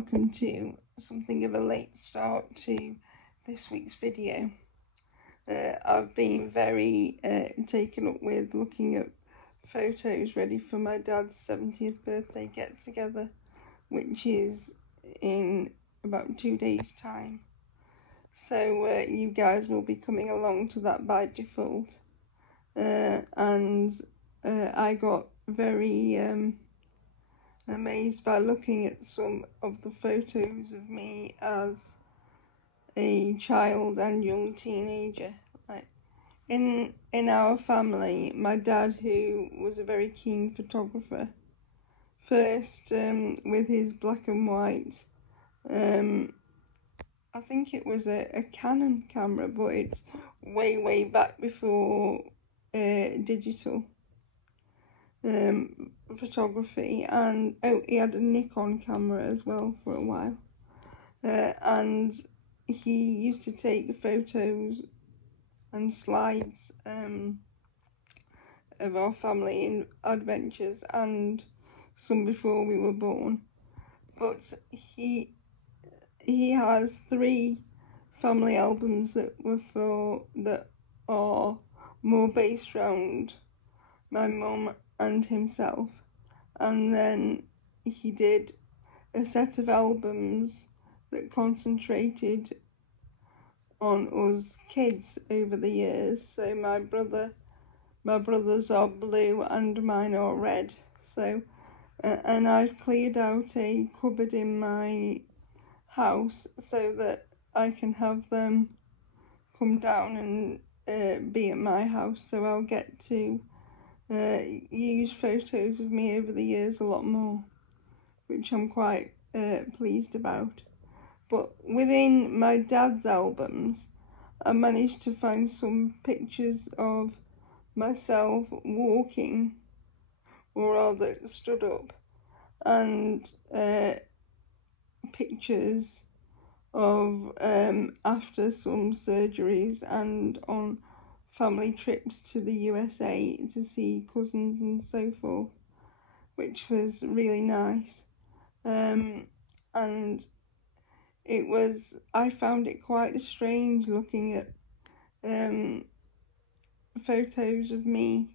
welcome to something of a late start to this week's video. I've been very taken up with looking at photos ready for my dad's 70th birthday get-together, which is in about 2 days' time. So you guys will be coming along to that by default. And I got very amazed by looking at some of the photos of me as a child and young teenager. Like in our family, my dad, who was a very keen photographer, first with his black and white, I think it was a Canon camera, but it's way back before digital photography, and he had a Nikon camera as well for a while, and he used to take photos and slides of our family in adventures, and some before we were born. But he has 3 family albums that are more based around my mum and himself, and then he did a set of albums that concentrated on us kids over the years. So my brothers are blue and mine are red. So and I've cleared out a cupboard in my house so that I can have them come down and be at my house, so I'll get to use photos of me over the years a lot more, which I'm quite pleased about. But within my dad's albums, I managed to find some pictures of myself walking, or rather stood up, and pictures of after some surgeries and on family trips to the USA to see cousins and so forth, which was really nice. And I found it quite strange looking at photos of me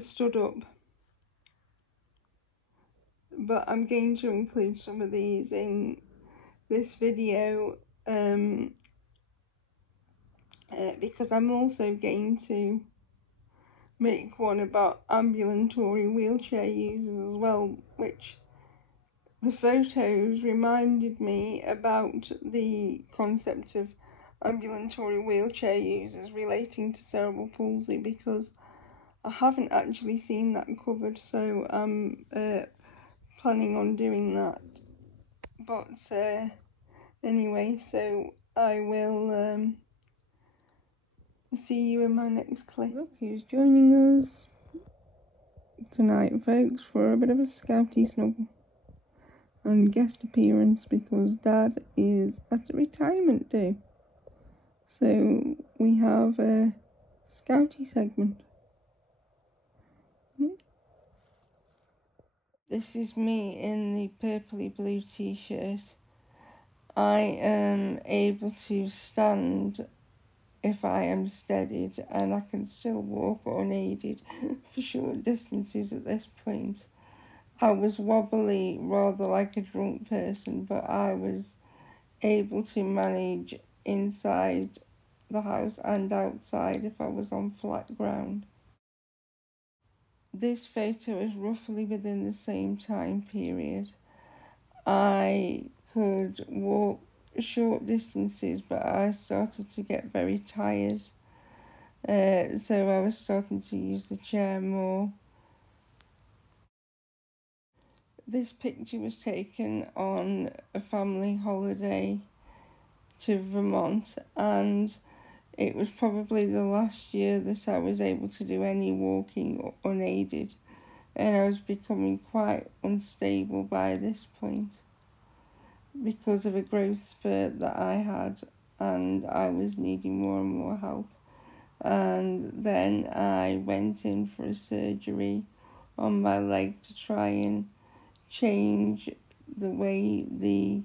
stood up, but I'm going to include some of these in this video because I'm also going to make one about ambulatory wheelchair users as well, which the photos reminded me about the concept of ambulatory wheelchair users relating to cerebral palsy, because I haven't actually seen that covered, so I'm planning on doing that. But anyway, so I will see you in my next clip. Look who's joining us tonight, folks, for a bit of a scouty snuggle and guest appearance, because Dad is at a retirement day. So we have a scouty segment. This is me in the purpley blue t-shirt. I am able to stand if I am steadied, and I can still walk unaided for short distances at this point. I was wobbly, rather like a drunk person, but I was able to manage inside the house and outside if I was on flat ground. This photo is roughly within the same time period. I could walk short distances, but I started to get very tired, so I was starting to use the chair more. This picture was taken on a family holiday to Vermont, and it was probably the last year that I was able to do any walking unaided, and I was becoming quite unstable by this point because of a growth spurt that I had, and I was needing more and more help. And then I went in for a surgery on my leg to try and change the way the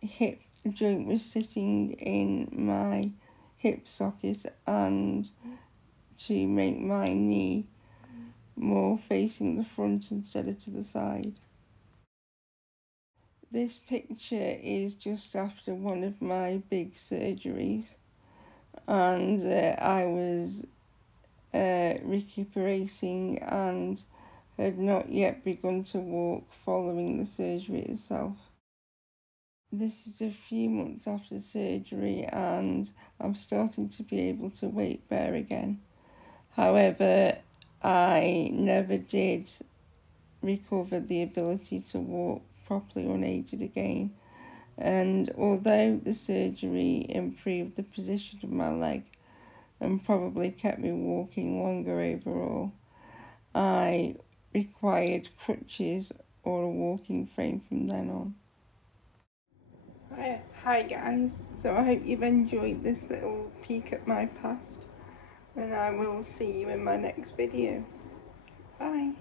hip joint was sitting in my hip socket, and to make my knee more facing the front instead of to the side. This picture is just after one of my big surgeries, and I was recuperating and had not yet begun to walk following the surgery itself. This is a few months after surgery and I'm starting to be able to weight bear again. However, I never did recover the ability to walk properly unaided again, and although the surgery improved the position of my leg and probably kept me walking longer overall, I required crutches or a walking frame from then on. Hi guys, so I hope you've enjoyed this little peek at my past, and I will see you in my next video. Bye.